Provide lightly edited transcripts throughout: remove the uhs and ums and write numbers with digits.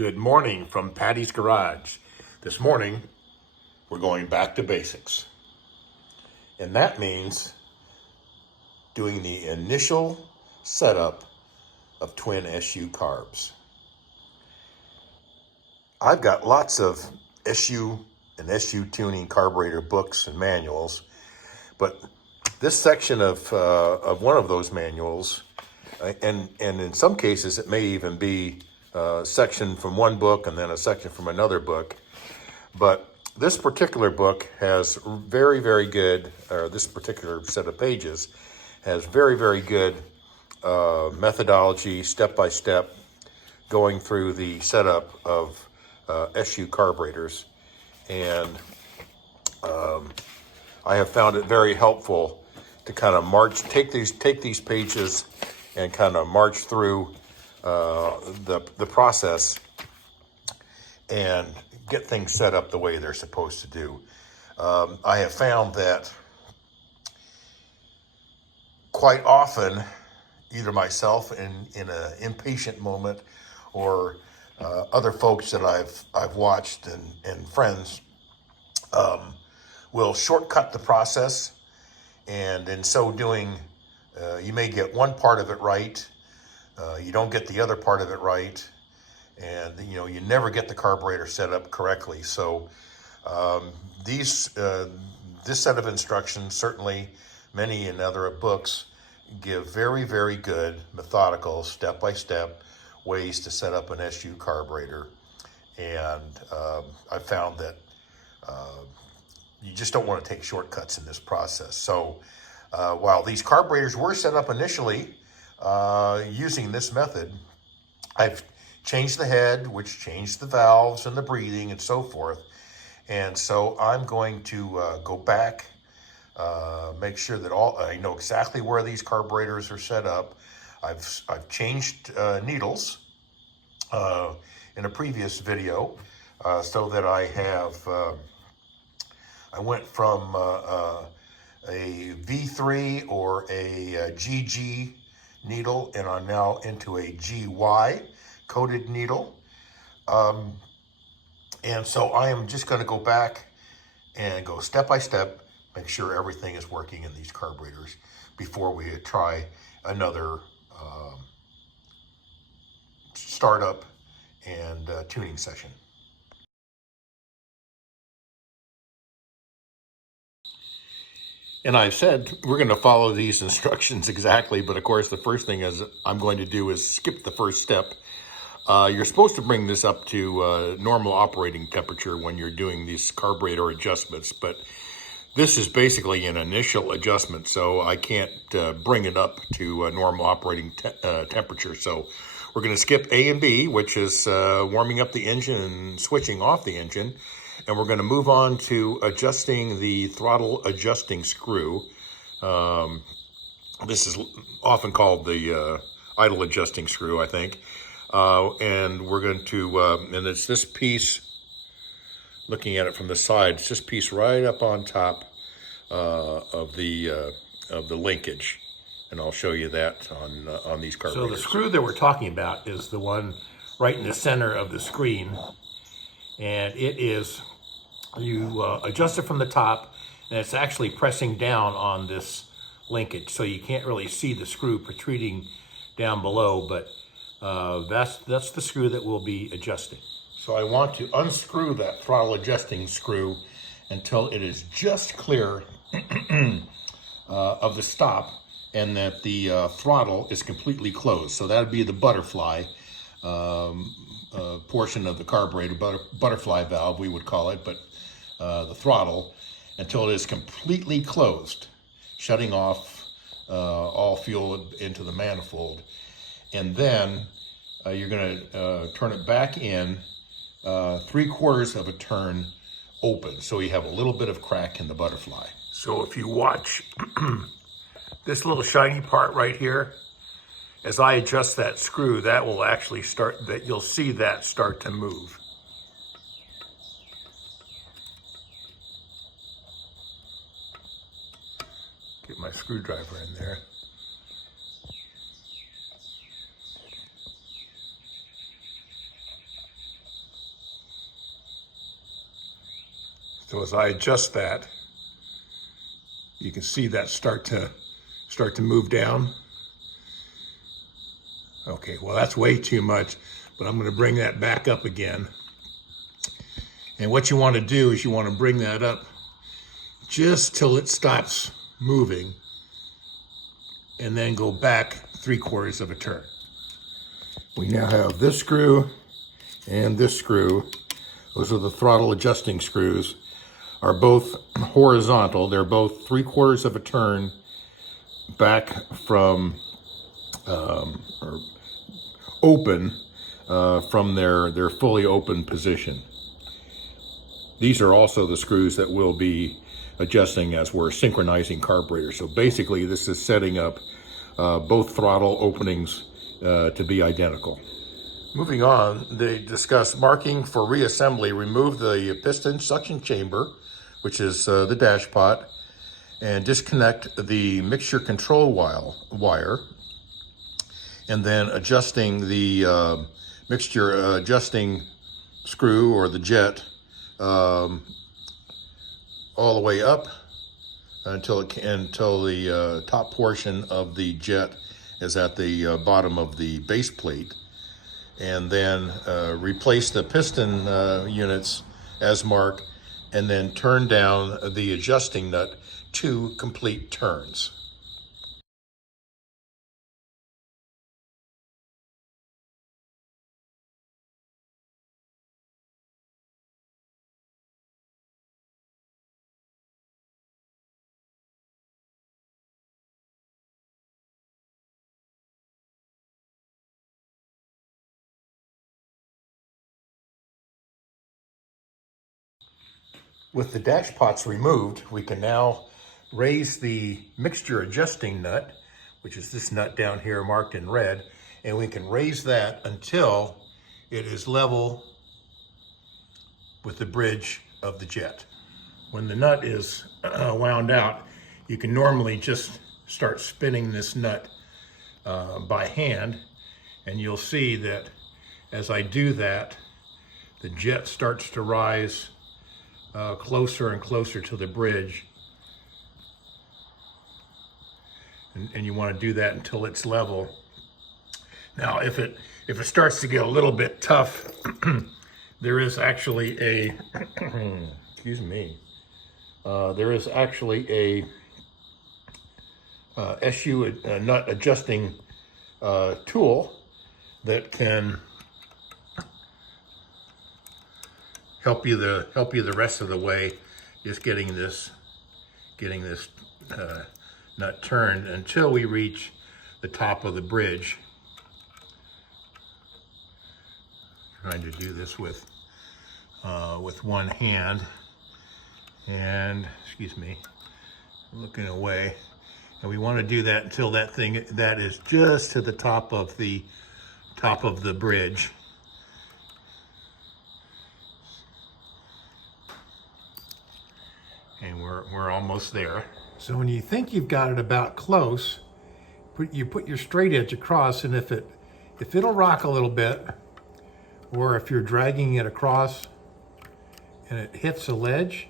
Good morning from Patty's Garage. This morning, we're going back to basics. And that means doing the initial setup of twin SU carbs. I've got lots of SU and SU tuning carburetor books and manuals, but this section of one of those manuals, and in some cases it may even be a section from one book and then a section from another book, but this particular book has very good, or this particular set of pages has very good methodology, step-by-step, going through the setup of SU carburetors. And I have found it very helpful to kind of take these pages and kind of march through the process and get things set up the way they're supposed to do. I have found that quite often, either myself in an impatient moment or other folks that I've watched and friends will shortcut the process, and in so doing, you may get one part of it right, you don't get the other part of it right, and you never get the carburetor set up correctly. So this set of instructions, certainly many in other books, give very good methodical step-by-step ways to set up an SU carburetor. And I found that you just don't want to take shortcuts in this process. So while these carburetors were set up initially using this method, I've changed the head, which changed the valves and the breathing and so forth. And so I'm going to go back, make sure that I know exactly where these carburetors are set up. I've changed needles in a previous video, so that I have I went from a V3 or a GG needle, and I'm now into a GY coated needle. And so I am just going to go back and go step by step, make sure everything is working in these carburetors before we try another startup and tuning session. And I've said we're going to follow these instructions exactly, but of course the first thing I'm going to do is skip the first step. You're supposed to bring this up to normal operating temperature when you're doing these carburetor adjustments, but this is basically an initial adjustment, so I can't bring it up to normal operating temperature. So we're going to skip A and B, which is warming up the engine and switching off the engine. And we're going to move on to adjusting the throttle adjusting screw. This is often called the idle adjusting screw, I think. And we're going to, and it's this piece, looking at it from the side, it's this piece right up on top of the linkage. And I'll show you that on these carburetors. So the screw that we're talking about is the one right in the center of the screen. And it is, you adjust it from the top, and it's actually pressing down on this linkage, so you can't really see the screw protruding down below, but that's the screw that we'll be adjusting. So I want to unscrew that throttle adjusting screw until it is just clear of the stop, and that the throttle is completely closed. So that would be the butterfly portion of the carburetor, butterfly valve we would call it, but the throttle, until it is completely closed, shutting off all fuel into the manifold. And then you're going to turn it back in 3/4 of a turn open, so you have a little bit of crack in the butterfly. So if you watch this little shiny part right here, as I adjust that screw, that will actually you'll see that start to move. Get my screwdriver in there. So as I adjust that, you can see that start to move down. Okay, well that's way too much, but I'm going to bring that back up again. And what you want to do is you want to bring that up just till it stops moving, and then go back 3/4 of a turn. We now have this screw and this screw. Those are the throttle adjusting screws. Are both horizontal. They're both 3/4 of a turn back from or open from their fully open position. These are also the screws that we'll be adjusting as we're synchronizing carburetors. So basically this is setting up both throttle openings to be identical. Moving on, they discuss marking for reassembly. Remove the piston suction chamber, which is the dash pot, and disconnect the mixture control wire, and then adjusting the mixture adjusting screw or the jet all the way up until the top portion of the jet is at the bottom of the base plate, and then replace the piston units as marked, and then turn down the adjusting nut 2 complete turns. With the dash pots removed, we can now raise the mixture adjusting nut, which is this nut down here marked in red, and we can raise that until it is level with the bridge of the jet. When the nut is wound out, you can normally just start spinning this nut by hand, and you'll see that as I do that, the jet starts to rise closer and closer to the bridge, and you want to do that until it's level. Now if it starts to get a little bit tough, there is actually a excuse me, there is actually a SU nut adjusting tool that can help you the rest of the way, just getting this nut turned until we reach the top of the bridge. Trying to do this with one hand, and excuse me, looking away. And we want to do that until that is just to the top of the bridge. And we're almost there. So when you think you've got it about close, you put your straight edge across, and if it'll rock a little bit, or if you're dragging it across and it hits a ledge,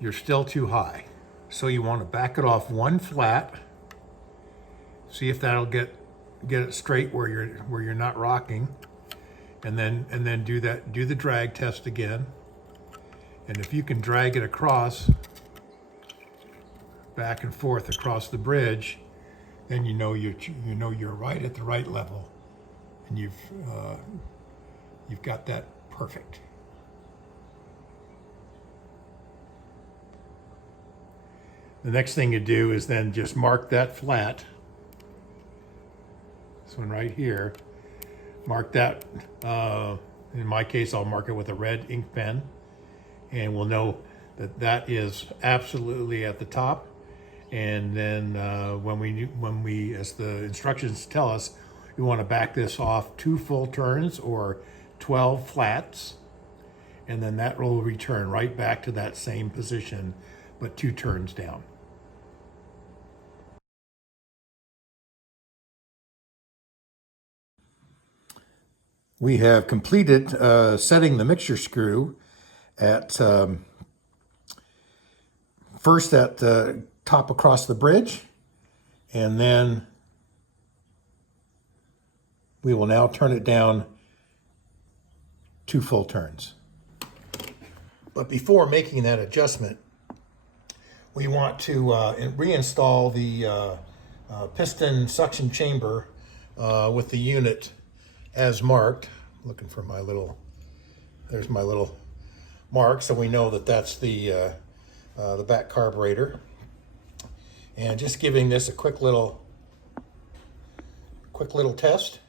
you're still too high. So you want to back it off one flat, see if that'll get it straight where you're not rocking, and then do the drag test again. And if you can drag it across, back and forth across the bridge, then you know you're right at the right level, and you've got that perfect. The next thing you do is then just mark that flat. This one right here. Mark that. In my case, I'll mark it with a red ink pen, and we'll know that is absolutely at the top. And then when we, as the instructions tell us, we want to back this off 2 full turns or 12 flats, and then that will return right back to that same position, but 2 turns down. We have completed setting the mixture screw at first at the top across the bridge, and then we will now turn it down 2 full turns. But before making that adjustment, we want to reinstall the piston suction chamber with the unit as marked. Looking for my little, there's my little mark, so we know that that's the back carburetor. And just giving this a quick little test.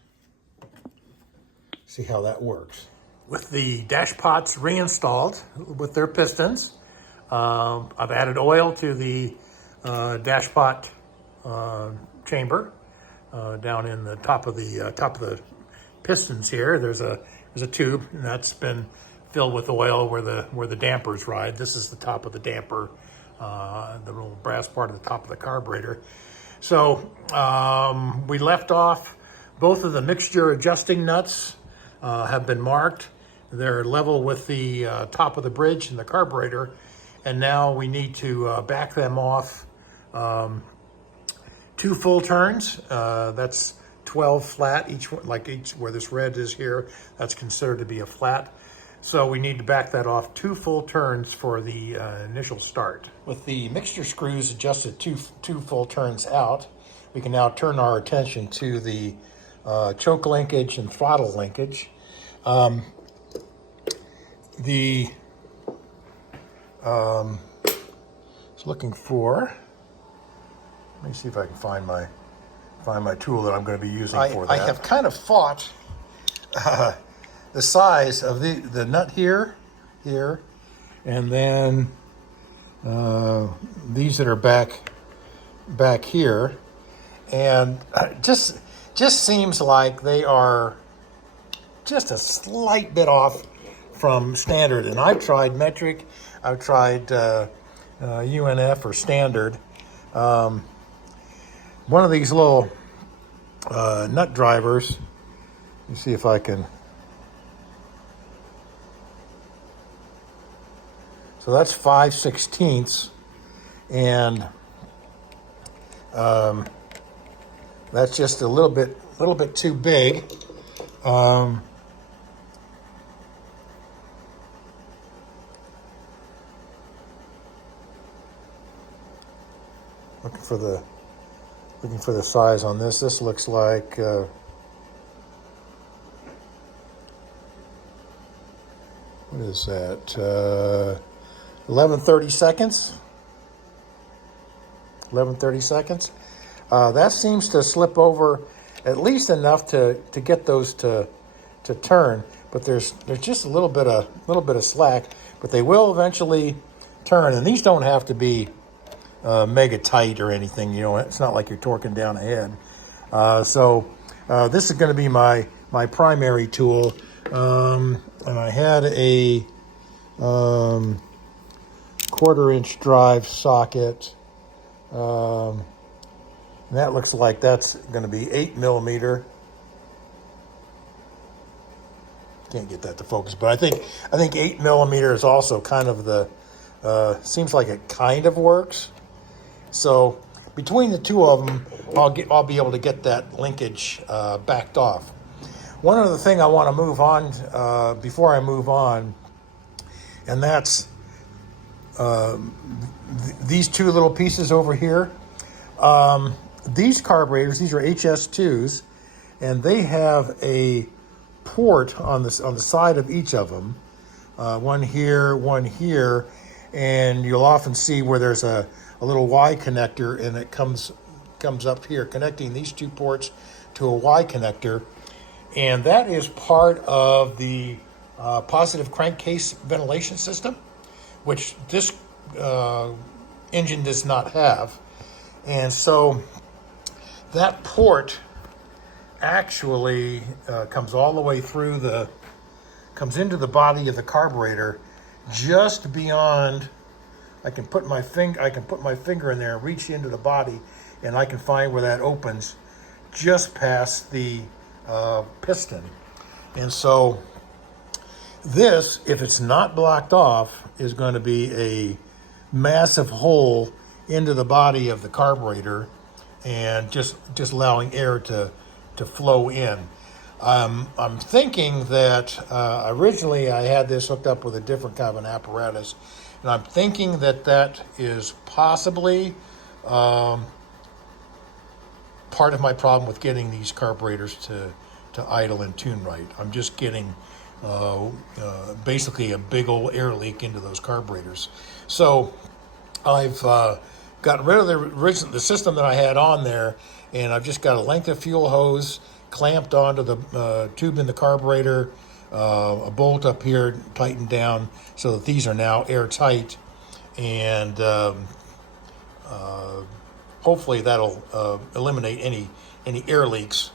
See how that works. With the dash pots reinstalled with their pistons, I've added oil to the dash pot chamber down in the top of the pistons here. There's a tube, and that's been filled with oil where the dampers ride. This is the top of the damper, the little brass part of the top of the carburetor. So we left off both of the mixture adjusting nuts have been marked. They're level with the top of the bridge and the carburetor, and now we need to back them off 2 full turns. That's 12 flat, each where this red is here, that's considered to be a flat. So we need to back that off 2 full turns for the initial start. With the mixture screws adjusted 2 full turns out, we can now turn our attention to the choke linkage and throttle linkage. Was looking for, let me see if I can find my tool that I'm going to be using for that. I have kind of fought the size of the nut here, and then these that are back here, and just seems like they are just a slight bit off from standard. And I've tried metric, I've tried UNF or standard. One of these little nut drivers, let me see if I can. So that's 5/16, and that's just a little bit too big. Looking for the size on this. This looks like what is that? 11/30 seconds. 11/30 seconds. That seems to slip over at least enough to get those to turn, but there's just a little bit of slack, but they will eventually turn. And these don't have to be mega tight or anything, it's not like you're torquing down a head. So this is going to be my primary tool, and I had a 1/4-inch drive socket, and that looks like that's going to be 8mm. Can't get that to focus, but I think 8mm is also kind of the seems like it kind of works. So between the 2 of them, I'll be able to get that linkage backed off. One other thing I want to move on before I move on, and that's these 2 little pieces over here. These carburetors, these are HS2s, and they have a port on the side of each of them. One here, and you'll often see where there's a little Y connector, and it comes up here, connecting these 2 ports to a Y connector, and that is part of the positive crankcase ventilation system, which this engine does not have. And so that port actually comes all the way through comes into the body of the carburetor, just beyond. I can put my finger in there and reach into the body, and I can find where that opens, just past the piston. And so this, if it's not blocked off, is going to be massive hole into the body of the carburetor and just allowing air to flow in. I'm thinking that originally I had this hooked up with a different kind of an apparatus, and I'm thinking that that is possibly part of my problem with getting these carburetors to idle and tune right. I'm just getting basically a big old air leak into those carburetors. So I've gotten rid of the system that I had on there, and I've just got a length of fuel hose clamped onto the tube in the carburetor, a bolt up here tightened down so that these are now airtight, and hopefully that'll eliminate any air leaks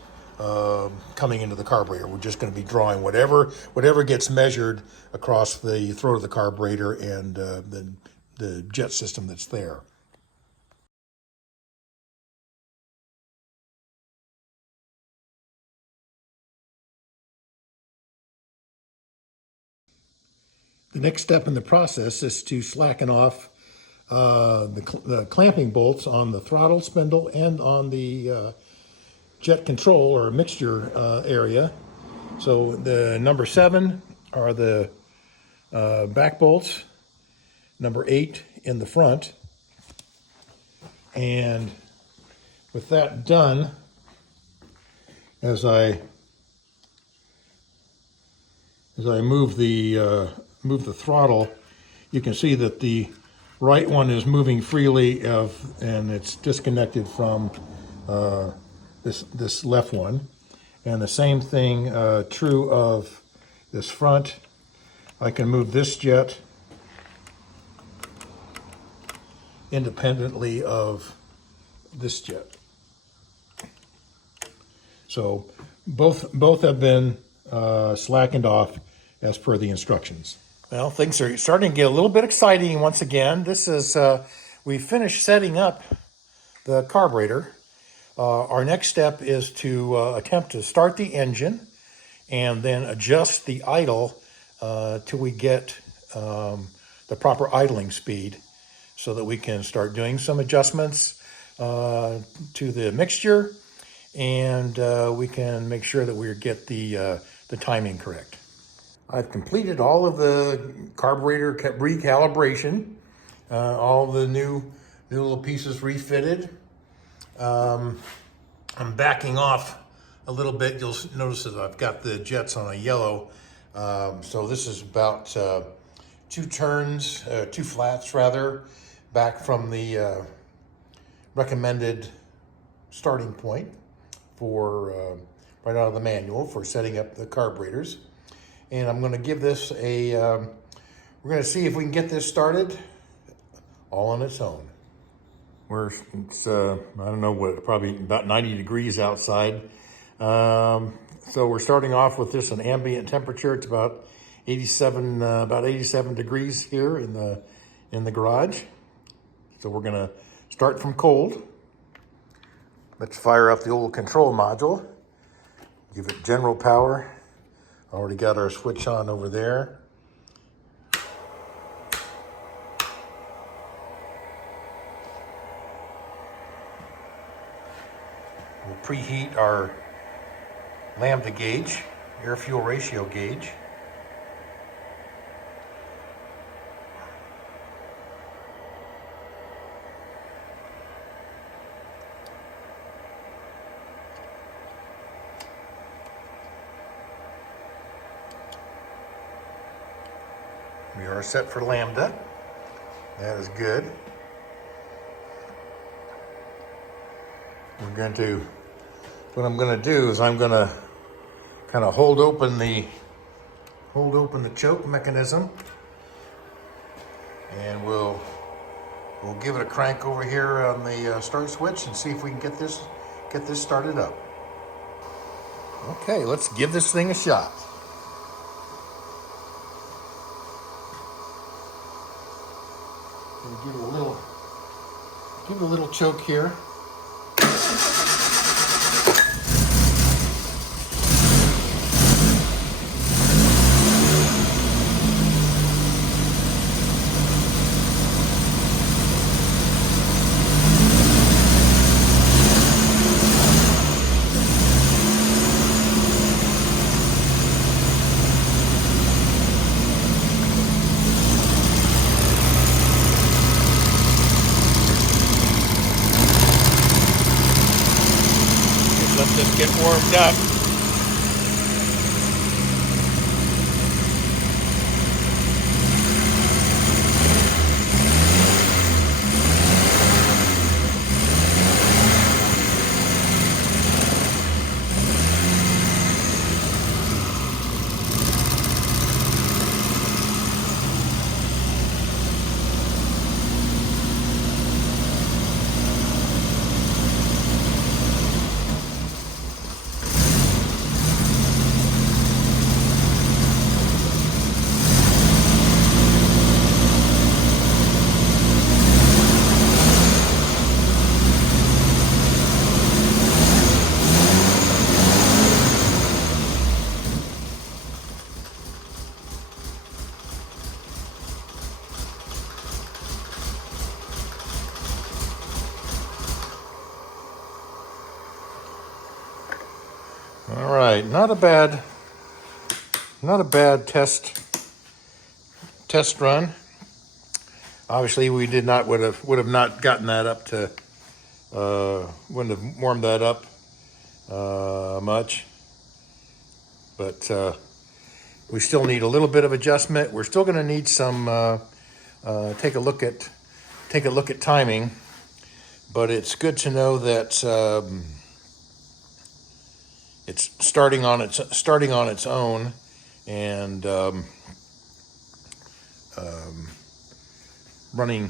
coming into the carburetor. We're just going to be drawing whatever gets measured across the throat of the carburetor and the jet system that's there. The next step in the process is to slacken off the clamping bolts on the throttle spindle and on the jet control or mixture area. So the number 7 are the back bolts, number 8 in the front. And with that done, as I move the throttle, you can see that the right one is moving freely and it's disconnected from this left one. And the same thing true of this front. I can move this jet independently of this jet. So both have been slackened off as per the instructions. Well, things are starting to get a little bit exciting once again. This is, we finished setting up the carburetor. Our next step is to attempt to start the engine and then adjust the idle till we get the proper idling speed so that we can start doing some adjustments to the mixture, and we can make sure that we get the timing correct. I've completed all of the carburetor recalibration, all the new little pieces refitted. I'm backing off a little bit. You'll notice that I've got the jets on a yellow. So this is about 2 turns, 2 flats rather, back from the recommended starting point for right out of the manual for setting up the carburetors. And I'm going to give this we're going to see if we can get this started all on its own. It's I don't know what, probably about 90 degrees outside. So we're starting off with just an ambient temperature. It's about 87 degrees here in the garage. So we're gonna start from cold. Let's fire up the old control module. Give it general power. Already got our switch on over there. We'll preheat our lambda gauge, air-fuel ratio gauge. We are set for lambda. That is good. What I'm going to do is I'm going to kind of hold open the choke mechanism, and we'll give it a crank over here on the start switch and see if we can get this started up. Okay, let's give this thing a shot. Give it a little choke here. get warmed up. All right, not a bad test run. Obviously, we would have not gotten that up to wouldn't have warmed that up much, but we still need a little bit of adjustment. We're still going to need some take a look at timing, but it's good to know that it's starting on its own, and running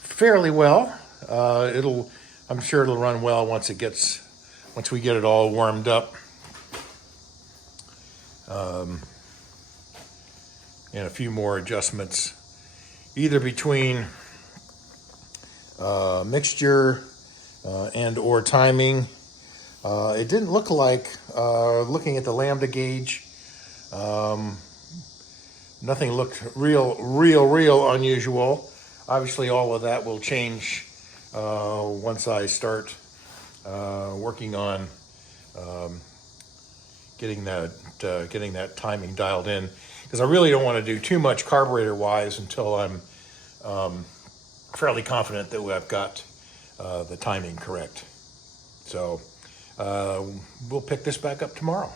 fairly well. I'm sure it'll run well once we get it all warmed up. And a few more adjustments, either between mixture and or timing. It didn't look like, looking at the lambda gauge, nothing looked real unusual. Obviously, all of that will change once I start working on getting that timing dialed in, because I really don't want to do too much carburetor-wise until I'm fairly confident that I've got the timing correct. So we'll pick this back up tomorrow.